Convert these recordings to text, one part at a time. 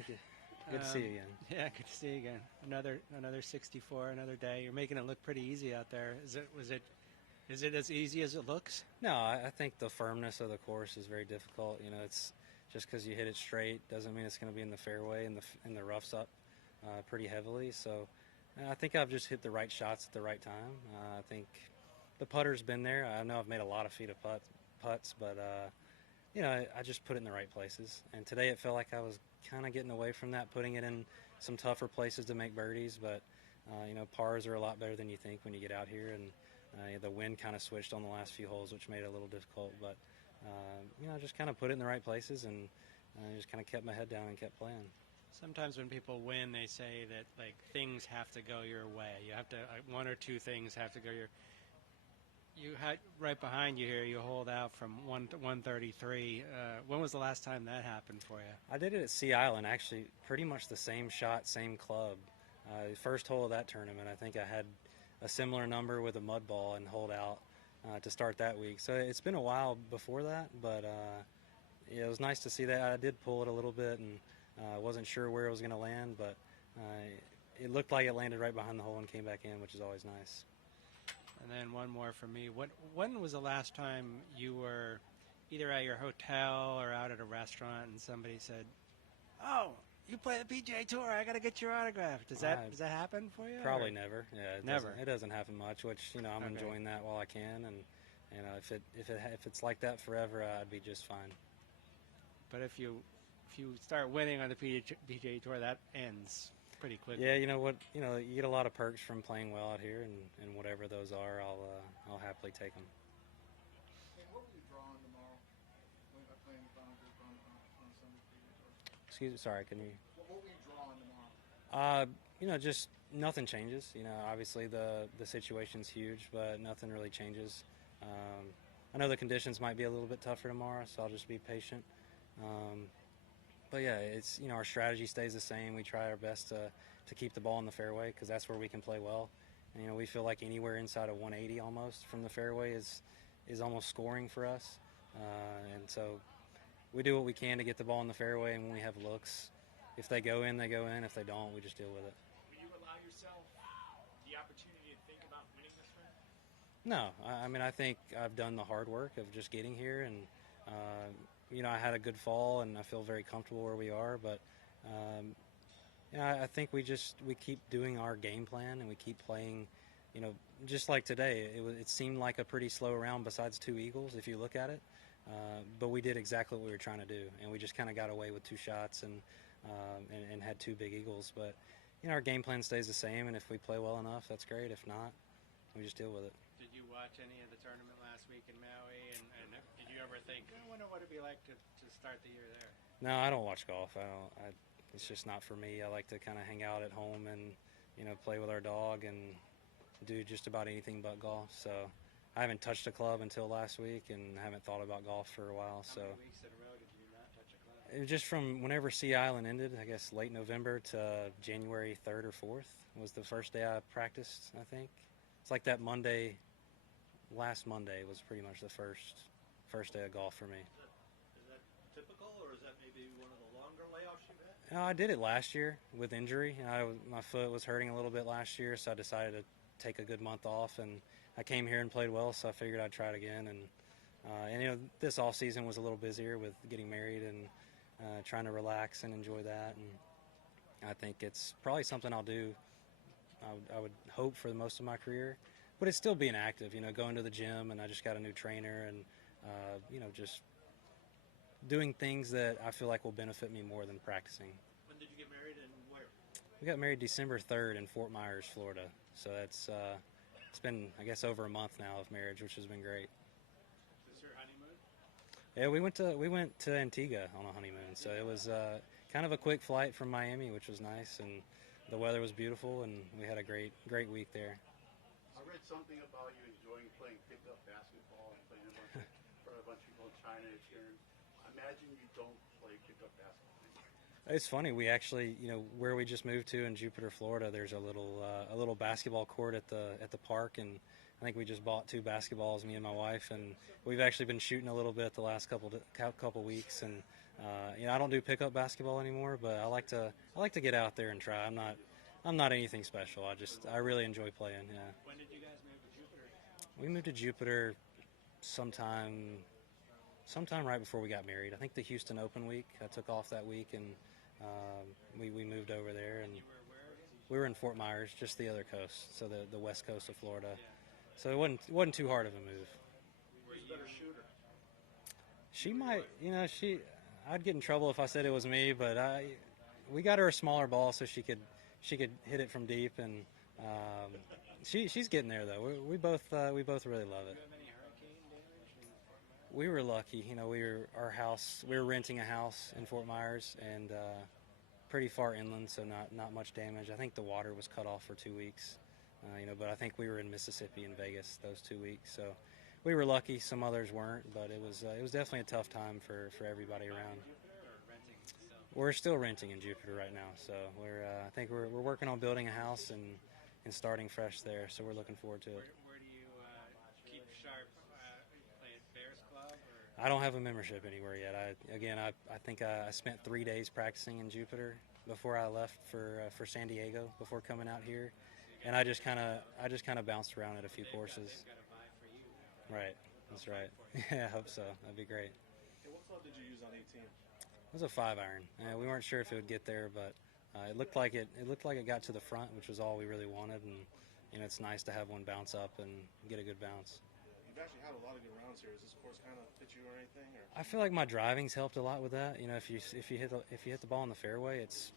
Thank you. Good to see you again. Yeah, good to see you again. Another 64, another day. You're making it look pretty easy out there. Is it as easy as it looks? No, I think the firmness of the course is very difficult. You know, it's just because you hit it straight doesn't mean it's going to be in the fairway, and the rough's up pretty heavily. So I think I've just hit the right shots at the right time. I think the putter's been there. I know I've made a lot of feet of putts, but you know, I just put it in the right places. And today it felt like I was kind of getting away from that, putting it in some tougher places to make birdies. But you know, pars are a lot better than you think when you get out here, and the wind kind of switched on the last few holes, which made it a little difficult. But you know, I just kind of put it in the right places, and just kind of kept my head down and kept playing. Sometimes when people win, they say that like things have to go your way. You have to one or two things have to go your. You had right behind you here. You hold out from 133. When was the last time that happened for you? I did it at Sea Island, actually, pretty much the same shot, same club. First hole of that tournament, I think I had a similar number with a mud ball and hold out to start that week. So it's been a while before that, but yeah, it was nice to see that. I did pull it a little bit, and wasn't sure where it was going to land, but it looked like it landed right behind the hole and came back in, which is always nice. And then one more for me. When was the last time you were either at your hotel or out at a restaurant and somebody said, "Oh, you play the PGA Tour, I got to get your autograph"? Does that happen for you? Probably never. Yeah, it doesn't happen much. Which, you know, I'm enjoying that while I can, and you know, if it's like that forever, I'd be just fine. But if you start winning on the PGA Tour, that ends pretty quickly. Yeah, you know what? You know, you get a lot of perks from playing well out here, and whatever those are, I'll happily take them. Hey, what were you drawing tomorrow by playing the final group on Sunday? Excuse me, sorry, can you? What were you drawing tomorrow? You know, just nothing changes. You know, obviously the situation's huge, but nothing really changes. I know the conditions might be a little bit tougher tomorrow, so I'll just be patient. But yeah, it's, you know, our strategy stays the same. We try our best to keep the ball in the fairway because that's where we can play well. And, you know, we feel like anywhere inside of 180 almost from the fairway is almost scoring for us. And so we do what we can to get the ball in the fairway, and when we have looks, if they go in, they go in. If they don't, we just deal with it. Will you allow yourself the opportunity to think about winning this one? No, I mean, I think I've done the hard work of just getting here, and you know, I had a good fall, and I feel very comfortable where we are. But you know, I think we keep doing our game plan, and we keep playing. You know, just like today, it seemed like a pretty slow round besides 2 eagles if you look at it. But we did exactly what we were trying to do, and we just kind of got away with 2 shots and had 2 big eagles. But you know, our game plan stays the same, and if we play well enough, that's great. If not, we just deal with it. Did you watch any of the tournament last week in Maui, and did you ever think, I wonder what it'd be like to start the year there? No, I don't watch golf. It's just not for me. I like to kind of hang out at home and, you know, play with our dog and do just about anything but golf. So I haven't touched a club until last week, and haven't thought about golf for a while. How many weeks in a row did you not touch a club? It was just from whenever Sea Island ended, I guess late November to January 3rd or 4th was the first day I practiced, I think. It's like that Monday. Last Monday was pretty much the first day of golf for me. Is that typical, or is that maybe one of the longer layoffs you've had? No, I did it last year with injury. My foot was hurting a little bit last year, so I decided to take a good month off, and I came here and played well, so I figured I'd try it again. And you know, this off season was a little busier with getting married and trying to relax and enjoy that. And I think it's probably something I'll do. I would hope for the most of my career. But it's still being active, you know, going to the gym, and I just got a new trainer, and, you know, just doing things that I feel like will benefit me more than practicing. When did you get married, and where? We got married December 3rd in Fort Myers, Florida. So that's it's been, I guess, over a month now of marriage, which has been great. Is this your honeymoon? Yeah, we went to Antigua on a honeymoon, so it was kind of a quick flight from Miami, which was nice, and the weather was beautiful, and we had a great week there. I read something about you enjoying playing pickup basketball and playing for a bunch of people in China here. I imagine you don't play pickup basketball. It's funny. We actually, you know, where we just moved to in Jupiter, Florida, there's a little basketball court at the park, and I think we just bought 2 basketballs, me and my wife, and we've actually been shooting a little bit the last couple weeks, and You know, I don't do pickup basketball anymore, but I like to get out there and try. I'm not anything special. I really enjoy playing. Yeah. When did you guys move to Jupiter? We moved to Jupiter sometime right before we got married. I think the Houston Open week. I took off that week, and we moved over there. And You were where again? we were in Fort Myers, just the other coast, so the west coast of Florida. So it wasn't too hard of a move. Who's a better shooter? She might, you know, I'd get in trouble if I said it was me, but we got her a smaller ball so she could hit it from deep, and she's getting there though. We both really love it. Do you have any hurricane damage in Fort Myers? We were lucky, you know. We were renting a house in Fort Myers, and pretty far inland, so not much damage. I think the water was cut off for 2 weeks, you know. But I think we were in Mississippi and Vegas those 2 weeks, so we were lucky. Some others weren't, but it was definitely a tough time for everybody around. Jupiter or renting still? We're still renting in Jupiter right now, so I think we're working on building a house and starting fresh there. So we're looking forward to it. Where do you keep sharp? You play at Bears Club or? I don't have a membership anywhere yet. I think I spent 3 days practicing in Jupiter before I left for San Diego before coming out here, and I just kind of bounced around at a few courses. They've got a buy for you now. Right, that's right. Yeah, I hope so. That'd be great. Hey, what club did you use on 18? It was a 5-iron. We weren't sure if it would get there, but it looked like it got to the front, which was all we really wanted. And you know, it's nice to have one bounce up and get a good bounce. You've actually had a lot of good rounds here. Has this course kind of hit you or anything? Or? I feel like my driving's helped a lot with that. You know, if you hit the ball in the fairway, it's,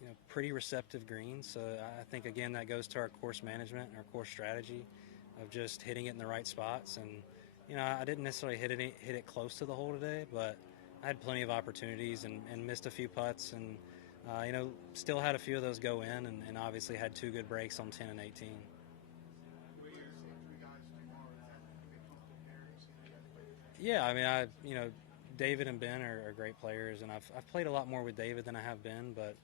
you know, pretty receptive greens. So I think again that goes to our course management, our course strategy of just hitting it in the right spots. And you know, I didn't necessarily hit it close to the hole today, but I had plenty of opportunities and missed a few putts, and you know, still had a few of those go in, and obviously had 2 good breaks on 10 and 18. Yeah, I mean, you know, David and Ben are great players, and I've played a lot more with David than I have Ben, but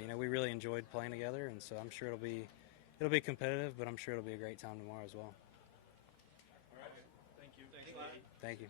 you know, we really enjoyed playing together, and so I'm sure it'll be competitive, but I'm sure it'll be a great time tomorrow as well. All right. Thank you. Thanks a lot. Thank you.